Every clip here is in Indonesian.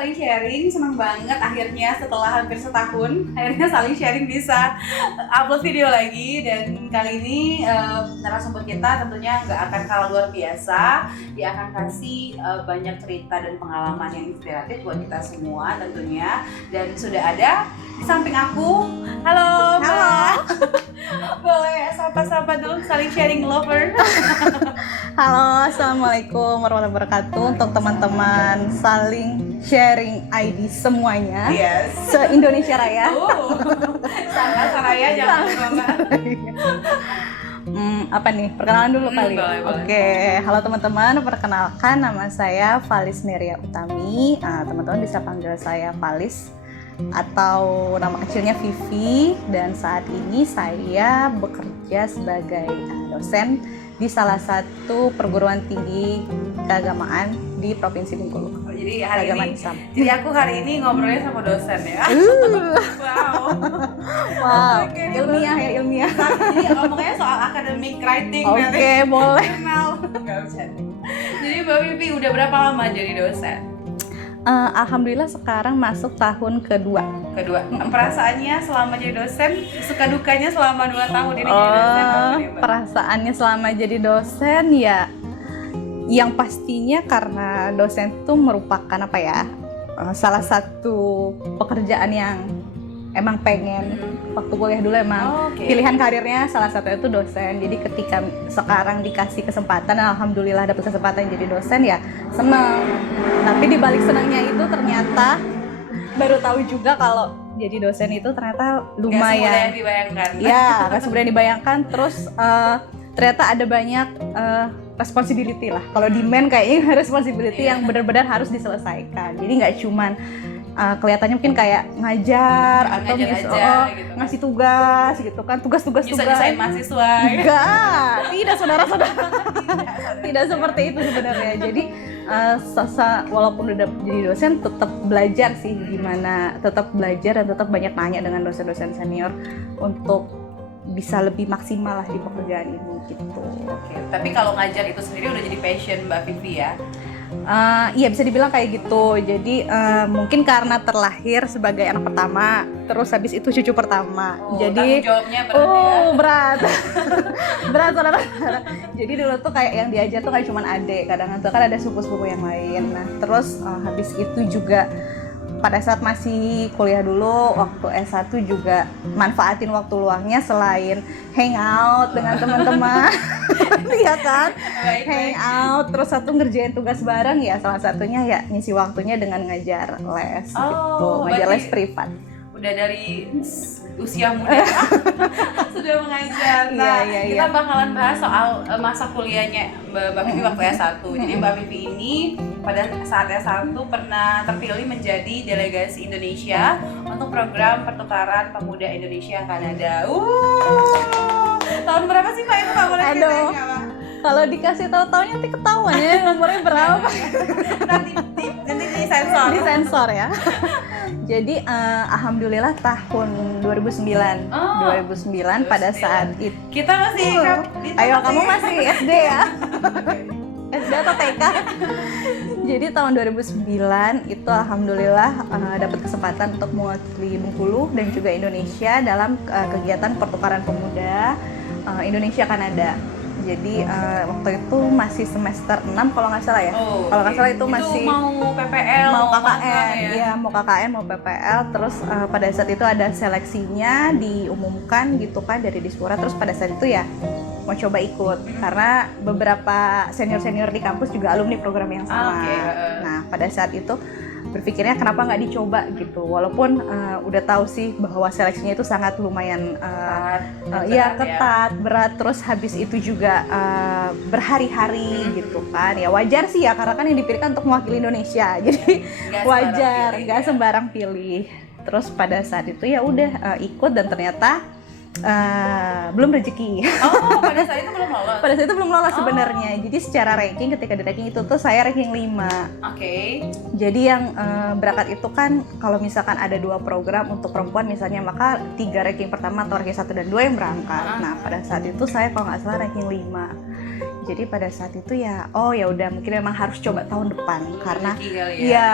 saling sharing, senang banget akhirnya setelah hampir setahun akhirnya saling sharing bisa upload video lagi. Dan kali ini narasumber kita tentunya nggak akan kalah luar biasa. Dia akan kasih banyak cerita dan pengalaman yang inspiratif buat kita semua tentunya. Dan sudah ada di samping aku. Halo Mbak. Boleh sapa-sapa dulu, saling sharing lover. Halo, assalamualaikum warahmatullahi wabarakatuh. Untuk teman-teman saling sharing ID semuanya, Yes. se-Indonesia Raya. Salah Saraya jangan lupa. Apa nih? Perkenalan dulu kali. Boleh. Oke, halo teman-teman. Perkenalkan, nama saya Valis Neria Utami. Teman-teman bisa panggil saya Valis atau nama kecilnya Vivi. Dan saat ini saya bekerja sebagai dosen di salah satu perguruan tinggi keagamaan di Provinsi Bengkulu. Jadi hari Keagamaan ini, Islam. jadi aku hari ini ngobrolnya sama dosen ya. Wow, Oke, ilmiah ya, ilmiah. Jadi ngomongnya soal academic writing. Oke, boleh. Kenal. Nggak bisa. Jadi Mbak Vivi udah berapa lama jadi dosen? Alhamdulillah sekarang masuk tahun kedua. Perasaannya selama jadi dosen, suka dukanya selama 2 tahun ini jadi dosen apa nih, Mbak? Perasaannya selama jadi dosen ya, yang pastinya karena dosen itu merupakan salah satu pekerjaan yang emang pengen waktu kuliah dulu emang pilihan karirnya salah satunya itu dosen. Jadi ketika sekarang dikasih kesempatan, alhamdulillah dapat kesempatan jadi dosen ya seneng. Tapi di balik senangnya itu ternyata baru tahu juga kalau jadi dosen itu ternyata lumayan. Gak semudah yang dibayangkan. Ya, gak semudah yang dibayangkan. Terus ternyata ada banyak responsibility lah. Kalau demand kayaknya responsibility yang benar-benar harus diselesaikan. Jadi nggak cuman kelihatannya mungkin kayak ngajar atau ngasih tugas gitu kan, tugas. Nyusahin mahasiswa. Enggak, tidak saudara-saudara. Tidak seperti itu sebenarnya. Jadi walaupun udah jadi dosen tetap belajar sih, gimana tetap belajar dan tetap banyak nanya dengan dosen-dosen senior untuk bisa lebih maksimal lah di pekerjaan ini gitu. Oke, tapi kalau ngajar itu sendiri udah jadi passion Mbak Vivi ya? Iya bisa dibilang kayak gitu. Jadi mungkin karena terlahir sebagai anak pertama, terus habis itu cucu pertama. Jadi tanggung jawabnya berat ya? Berat. Berat saudara. Jadi dulu tuh kayak yang diajar tuh kayak cuman adik, kadang-kadang kan ada sepupu-sepupu yang lain. Nah terus habis itu juga pada saat masih kuliah dulu, waktu S1 juga manfaatin waktu luangnya selain hangout dengan teman-teman. Iya kan? Hangout, terus satu ngerjain tugas bareng ya, salah satunya ya ngisi waktunya dengan ngajar les gitu, ngajar les privat. Udah dari usia muda sudah mengajar. Nah, kita bakalan bahas soal masa kuliahnya Mbak Vivi waktu S1. Jadi Mbak Vivi ini pada saat S1 pernah terpilih menjadi delegasi Indonesia untuk program pertukaran pemuda Indonesia Kanada. Tahun berapa sih Pak itu? Boleh ceritain nggak, Pak? Kalau dikasih tahu-tahu nanti ketahuan ya umurnya berapa. nanti disensor. Disensor ya. Jadi alhamdulillah tahun 2009. 2009 pada saat itu. Kita masih ayo kamu masih SD ya. SD atau TK. Jadi tahun 2009 itu alhamdulillah dapat kesempatan untuk mewakili Bengkulu dan juga Indonesia dalam kegiatan pertukaran pemuda Indonesia Kanada. Jadi waktu itu masih semester 6 kalau nggak salah ya. Kalau nggak salah itu masih mau PPL, mau KKN, ya mau KKN, mau PPL. Terus pada saat itu ada seleksinya diumumkan gitu kan dari Dispora. Terus pada saat itu ya mau coba ikut karena beberapa senior di kampus juga alumni program yang sama. Nah pada saat itu berpikirnya kenapa nggak dicoba gitu, walaupun udah tahu sih bahwa seleksinya itu sangat lumayan ketat, berat, terus habis itu juga berhari-hari gitu kan. Ya wajar sih ya karena kan yang dipilihkan untuk mewakili Indonesia, jadi wajar nggak sembarang pilih. Terus pada saat itu ya udah ikut dan ternyata belum rezeki. Pada saat itu belum lolos? Pada saat itu belum lolos sebenarnya. Jadi secara ranking, ketika di ranking itu tuh saya ranking 5. Jadi yang berangkat itu kan kalau misalkan ada 2 program untuk perempuan misalnya, maka 3 ranking pertama atau ranking 1 dan 2 yang berangkat. Nah pada saat itu saya kalau nggak salah ranking 5. Jadi pada saat itu ya, oh ya udah mungkin memang harus coba tahun depan karena Rezeki kali ya. iya,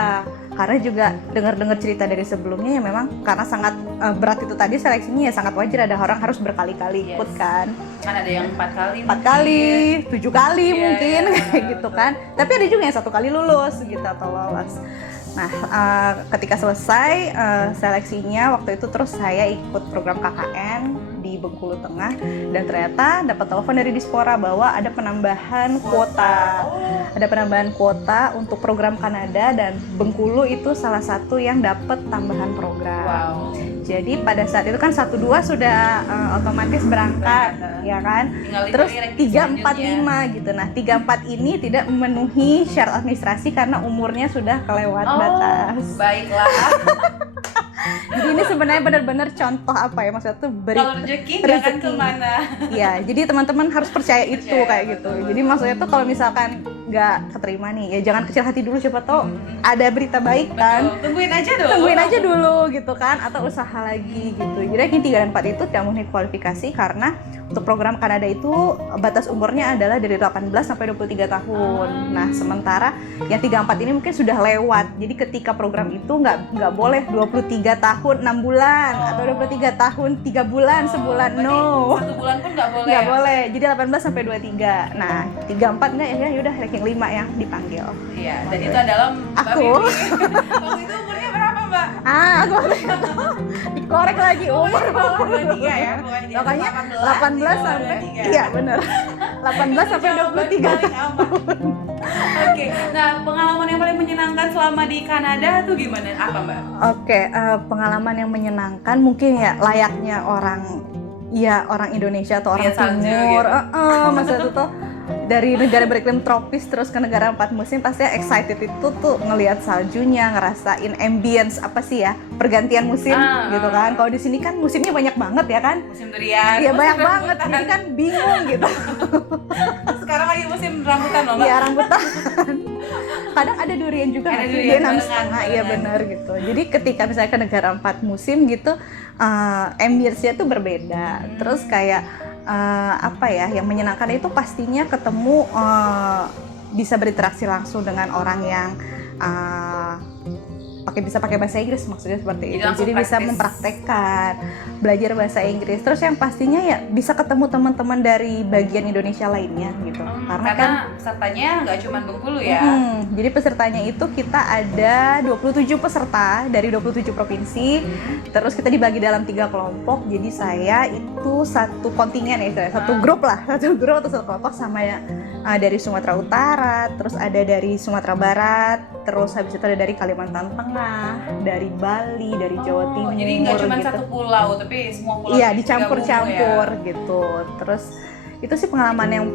karena juga dengar-dengar cerita dari sebelumnya ya memang karena sangat berat itu tadi seleksinya ya sangat wajar ada orang harus berkali-kali ikut kan. Kan ada yang 4 kali 4 kali, 7 kali Iya, mungkin iya, kayak gitu kan. Tapi ada juga yang 1 kali lulus gitu atau lolos. Nah, ketika selesai seleksinya waktu itu terus saya ikut program KKN di Bengkulu Tengah dan ternyata dapat telepon dari Dispora bahwa ada penambahan kuota. Ada penambahan kuota untuk program Kanada dan Bengkulu itu salah satu yang dapat tambahan program. Wow. Jadi pada saat itu kan 1-2 sudah otomatis berangkat, ya kan? Tinggal Terus ranking 3, 4, selanjutnya. 5 gitu. Nah 3, 4 ini tidak memenuhi syarat administrasi karena umurnya sudah kelewat batas. Baiklah. Jadi ini sebenarnya benar-benar contoh apa ya, maksudnya tuh Kalau rezeki nggak akan kemana. Iya, jadi teman-teman harus percaya itu kayak gitu. Jadi maksudnya tuh kalau misalkan nggak keterima nih, ya jangan kecil hati dulu, siapa tahu ada berita baik kan. Betul. Tungguin aja dulu. Tungguin aja dulu gitu kan, atau usaha lagi gitu. Jadi ranking 3 dan 4 itu tidak memenuhi kualifikasi karena untuk program Kanada itu batas umurnya adalah dari 18 sampai 23 tahun. Nah, sementara yang 3, 4 ini mungkin sudah lewat. Jadi ketika program itu nggak boleh 23 tahun 6 bulan atau 23 tahun 3 bulan sebulan. No. 1 bulan pun nggak boleh. Nggak boleh. Jadi 18 sampai 23. Nah, 3, 4 enggak ya udah ranking 5 yang dipanggil. Iya, dan itu adalah Mbak Aku. Bibi. Waktu itu umurnya berapa, Mbak? Aku nggak tahu. Dikorek lagi umur. Bawah 23 ya, bukan di atas Makanya 18 di bawah sampai 23. iya benar. 18 sampai 23 Paling aman. Oke, nah pengalaman yang paling menyenangkan selama di Kanada tuh gimana? Apa, Mbak? Oke, pengalaman yang menyenangkan mungkin ya layaknya orang Indonesia atau orang Lihat salju timur. gitu. Maksudnya itu tuh dari negara beriklim tropis terus ke negara 4 musim pasti excited itu tuh ngelihat saljunya, ngerasain ambience apa sih ya, pergantian musim gitu kan. Kalau di sini kan musimnya banyak banget ya kan. Musim durian. Iya musim banyak rambutan. banget, jadi kan bingung gitu. Sekarang lagi musim rambutan loh, Mbak. Iya rambutan. Kadang ada durian juga Ada nggak sih? durian, Dia 6,5, barengan. iya benar gitu. Jadi ketika misalnya ke negara 4 musim gitu, ambience-nya tuh berbeda. Terus kayak apa ya, yang menyenangkan itu pastinya ketemu bisa berinteraksi langsung dengan orang yang bisa pakai bahasa Inggris, maksudnya seperti Jadi itu. langsung Jadi bisa praktis. mempraktekkan, belajar bahasa Inggris. Terus yang pastinya ya bisa ketemu teman-teman dari bagian Indonesia lainnya gitu. Karena kan pesertanya nggak cuma Bengkulu ya. jadi pesertanya itu kita ada 27 peserta dari 27 provinsi. Terus kita dibagi dalam 3 kelompok. Jadi saya itu satu kontingen ya, satu grup atau satu kelompok sama ya dari Sumatera Utara, terus ada dari Sumatera Barat, terus habis itu ada dari Kalimantan Tengah, dari Bali, dari Jawa Timur. Jadi nggak cuma gitu. satu pulau, tapi semua pulau. Iya, itu dicampur-campur digabung gitu. Terus itu sih pengalaman yang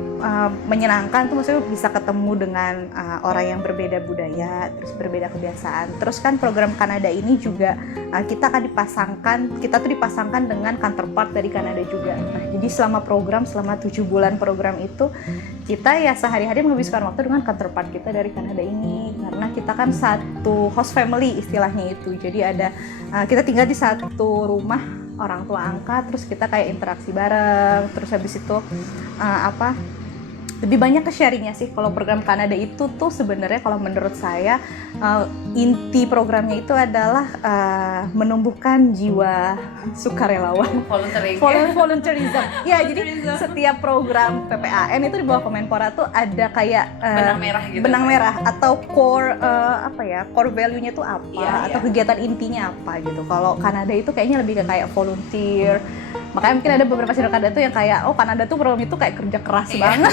menyenangkan tuh, maksudnya bisa ketemu dengan orang yang berbeda budaya, terus berbeda kebiasaan. Terus kan program Kanada ini juga kita tuh dipasangkan dengan counterpart dari Kanada juga. Nah, jadi selama 7 bulan program itu kita ya sehari-hari menghabiskan waktu dengan counterpart kita dari Kanada ini, karena kita kan satu host family istilahnya itu. Jadi ada kita tinggal di satu rumah orang tua angkat, terus kita kayak interaksi bareng, terus habis itu lebih banyak ke sharingnya sih. Kalau program Kanada itu tuh sebenarnya kalau menurut saya inti programnya itu adalah menumbuhkan jiwa sukarelawan, volunteerism. Ya, jadi setiap program PPAN itu di bawah Kemenpora tuh ada kayak benang merah gitu. benang merah atau core core value-nya tuh apa, Iya, atau kegiatan intinya apa gitu. Kalau Kanada itu kayaknya lebih ke kayak volunteer. Makanya mungkin ada beberapa senior Kanada tuh yang kayak Kanada tuh program itu kayak kerja keras banget.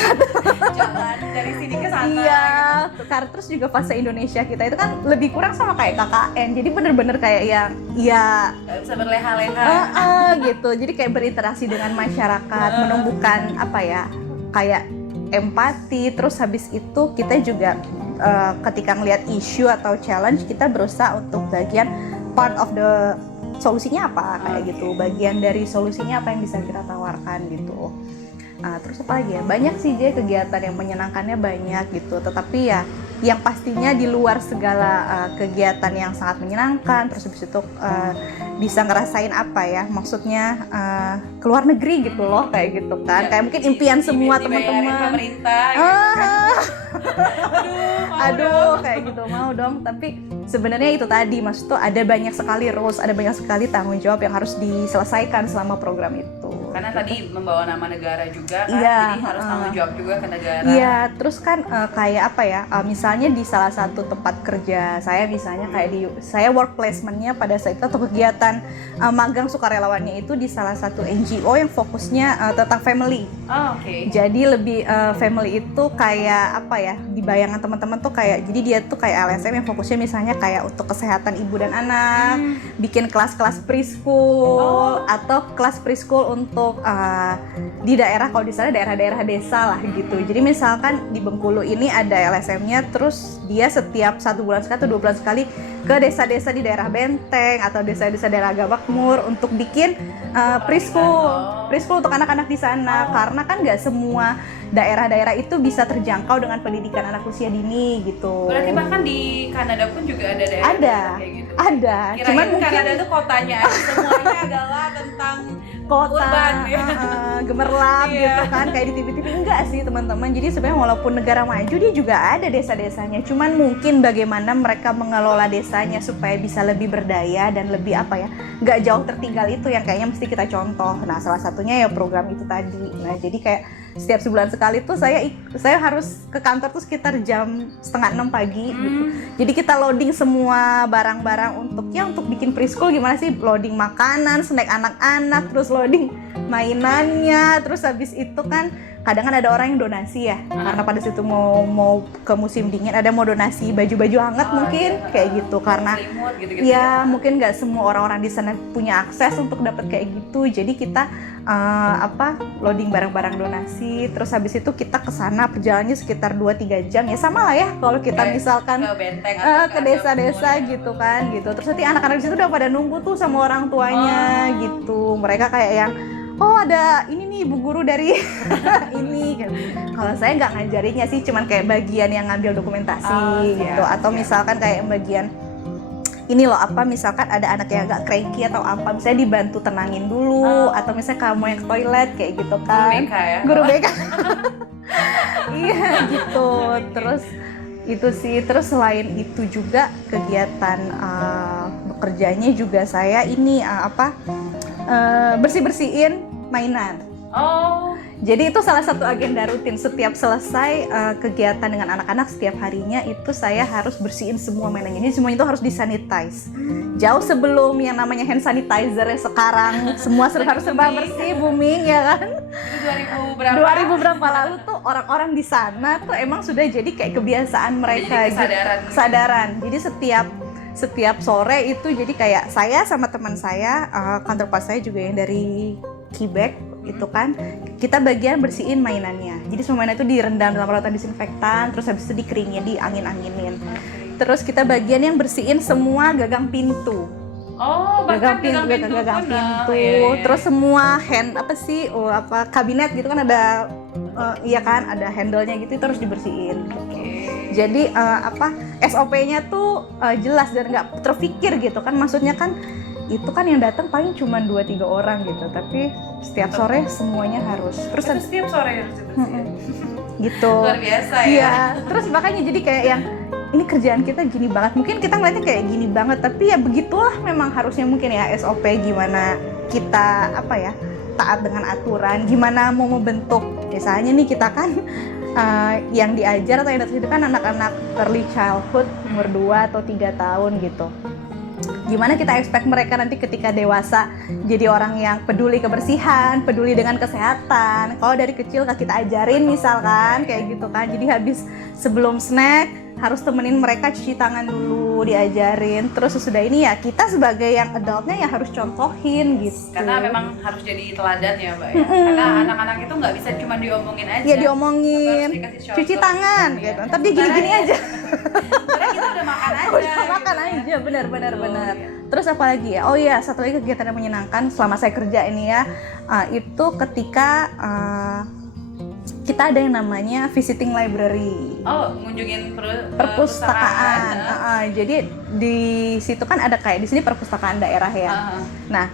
Jalan dari sini ke sana. Iya, karena terus juga fase Indonesia kita itu kan lebih kurang sama kayak KKN. Jadi bener-bener kayak yang Gak bisa berleha-leha. gitu. Jadi kayak berinteraksi dengan masyarakat, menumbuhkan kayak empati. Terus habis itu kita juga ketika ngelihat isu atau challenge, kita berusaha untuk bagian part of the solusinya apa kayak gitu. Bagian dari solusinya apa yang bisa kita tawarkan gitu. Terus apa lagi ya, banyak sih kegiatan yang menyenangkannya banyak gitu, tetapi ya yang pastinya di luar segala kegiatan yang sangat menyenangkan, terus habis itu bisa ngerasain apa ya, maksudnya keluar negeri gitu loh, kayak gitu kan, kayak mungkin impian semua teman-teman. Pemerintah, gitu kan. Aduh, kayak gitu mau dong. Tapi sebenarnya itu tadi, maksud tuh ada banyak sekali rules, ada banyak sekali tanggung jawab yang harus diselesaikan selama program itu. Karena tadi membawa nama negara juga kan, Iya, jadi harus tanggung jawab juga ke negara. Iya, terus kan kayak apa ya, misalnya di salah satu tempat kerja saya, misalnya kayak saya work placement-nya pada saat itu atau kegiatan magang sukarelawannya itu di salah satu NGO yang fokusnya tentang family. Oh, oke. Jadi lebih family itu kayak apa ya, di bayangan teman-teman tuh kayak, jadi dia tuh kayak LSM yang fokusnya misalnya kayak untuk kesehatan ibu dan anak, bikin kelas-kelas preschool atau kelas preschool untuk di daerah, kalau di sana daerah-daerah desa lah gitu. Jadi misalkan di Bengkulu ini ada LSM-nya, terus dia setiap 1 bulan sekali atau 2 bulan sekali ke desa-desa di daerah Benteng atau desa-desa daerah Gabakmur untuk bikin preschool untuk anak-anak di sana. Karena kan nggak semua daerah-daerah itu bisa terjangkau dengan pendidikan anak usia dini gitu. Berarti bahkan di Kanada pun juga ada daerah kayak gitu. Ada. Kirain Cuman mungkin Kanada tuh kotanya aja, semuanya adalah tentang kota, urban, ya. gemerlap Iya. gitu kan, kayak di TV-TV. Enggak sih teman-teman, jadi sebenarnya walaupun negara maju dia juga ada desa-desanya, cuman mungkin bagaimana mereka mengelola desanya supaya bisa lebih berdaya dan lebih apa ya, nggak jauh tertinggal itu yang kayaknya mesti kita contoh. Nah salah satunya ya program itu tadi. Nah jadi kayak setiap sebulan sekali tuh saya harus ke kantor tuh sekitar jam 5:30 pagi gitu. Jadi kita loading semua barang-barang untuk bikin preschool. Gimana sih, loading makanan, snack anak-anak, terus loading mainannya, terus habis itu kan kadang kan ada orang yang donasi ya, karena pada situ mau ke musim dingin, ada mau donasi baju-baju hangat mungkin kayak gitu, karena selimut gitu-gitu ya mungkin nggak semua orang-orang di sana punya akses untuk dapat kayak gitu. Jadi kita loading barang-barang donasi, terus habis itu kita ke sana, perjalanannya sekitar 2-3 jam ya, sama lah ya kalau kita misalkan ke Benteng atau ke desa-desa gitu kan gitu. Terus nanti anak-anak di situ udah pada nunggu tuh sama orang tuanya gitu. Mereka kayak yang ada ini nih ibu guru dari ini kan. Kalau saya nggak ngajarinnya sih, cuman kayak bagian yang ngambil dokumentasi gitu, atau misalkan kayak bagian ini loh misalkan ada anak yang agak cranky atau apa, misalnya dibantu tenangin dulu, atau misalnya kamu yang ke toilet kayak gitu kan, guru BK iya gitu. Terus itu sih, terus selain itu juga kegiatan bekerjanya juga saya ini bersih-bersihin mainan. Jadi itu salah satu agenda rutin setiap selesai kegiatan dengan anak-anak, setiap harinya itu saya harus bersihin semua mainannya. Jadi semuanya itu harus disanitize. Jauh sebelum yang namanya hand sanitizer yang sekarang semua harus serba bersih, booming ya kan. Itu 2000 berapa lalu tuh orang-orang di sana tuh emang sudah jadi kayak kebiasaan mereka, kesadaran. Jadi setiap sore itu jadi kayak saya sama teman saya, counterpart saya juga yang dari Quebec itu kan, kita bagian bersihin mainannya. Jadi semua mainan itu direndam dalam larutan disinfektan, terus habis itu dikeringin, diangin-anginin. Terus kita bagian yang bersihin semua gagang pintu. Gagang pintu. Terus semua kabinet gitu kan ada iya kan, ada handle-nya gitu, itu harus dibersihin. Jadi SOP-nya tuh jelas dan nggak terfikir gitu kan. Maksudnya kan itu kan yang datang paling cuma 2-3 orang gitu, tapi setiap sore semuanya harus. Terus itu setiap sore harus dibersihin. Gitu. Luar biasa ya. Iya, terus makanya jadi kayak yang ini kerjaan kita gini banget. Mungkin kita ngeliatnya kayak gini banget, tapi ya begitulah memang harusnya mungkin ya SOP, gimana kita taat dengan aturan, gimana mau membentuk. Misalnya nih kita kan yang diajar atau yang datang itu kan anak-anak early childhood umur 2 atau 3 tahun gitu. Gimana kita expect mereka nanti ketika dewasa jadi orang yang peduli kebersihan, peduli dengan kesehatan. Kalau dari kecil kita ajarin misalkan kayak gitu kan. Jadi habis sebelum snack harus temenin mereka cuci tangan dulu, diajarin. Terus sesudah ini ya kita sebagai yang adultnya ya harus contohin gitu. Karena memang harus jadi teladan ya Mbak ya. Karena anak-anak itu nggak bisa cuma diomongin aja. Iya diomongin, cuci tangan gitu. gitu. Ntar dia gini-gini aja. Karena kita udah makan aja. Udah makan aja, benar. Terus apa lagi ya? Oh iya, satu lagi kegiatan yang menyenangkan selama saya kerja ini ya, itu ketika kita ada yang namanya visiting library. ngunjungin perpustakaan. Jadi di situ kan ada kayak di sini perpustakaan daerah ya. Nah,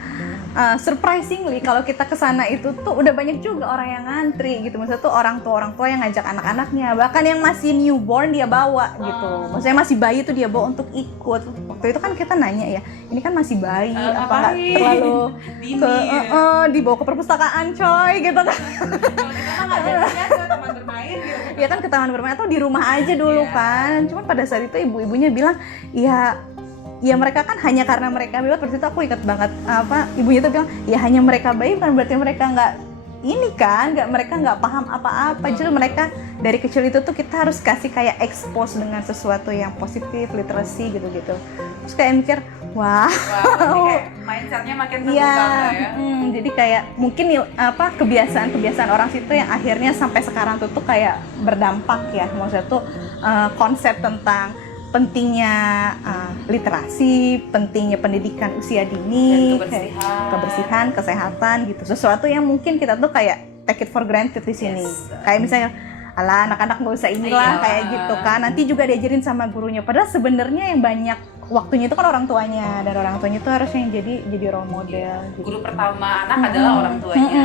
surprisingly kalau kita ke sana itu tuh udah banyak juga orang yang ngantri gitu. Maksudnya tuh orang tua yang ngajak anak-anaknya, bahkan yang masih newborn dia bawa gitu. Maksudnya masih bayi tuh dia bawa untuk ikut. Waktu itu kan kita nanya ya, ini kan masih bayi, apa nggak terlalu dibawa ke perpustakaan coy gitu kan. Kalau kita kan ngajaknya ke taman bermain gitu. Ya kan ke taman bermain atau di rumah aja dulu kan. Cuman pada saat itu ibu-ibunya bilang, ya mereka kan hanya karena mereka bebas. Waktu itu aku ingat banget ibunya tuh bilang, ya hanya mereka bayi bukan berarti mereka mereka nggak paham apa-apa. Justru mereka dari kecil itu tuh kita harus kasih kayak expose dengan sesuatu yang positif, literasi gitu-gitu. Terus kayak mikir, wah, kayak mindsetnya makin terbuka ya. Jadi kayak mungkin kebiasaan orang situ yang akhirnya sampai sekarang tuh kayak berdampak ya. Maksudnya tuh konsep tentang pentingnya literasi, pentingnya pendidikan usia dini, kebersihan, kesehatan gitu. Sesuatu yang mungkin kita tuh kayak take it for granted di sini. Kayak misalnya, alah anak-anak nggak usah inilah kayak gitu kan. Nanti juga diajarin sama gurunya. Padahal sebenarnya yang banyak waktunya itu kan orang tuanya, dan orang tuanya itu harusnya yang jadi role model. Guru pertama anak adalah orang tuanya.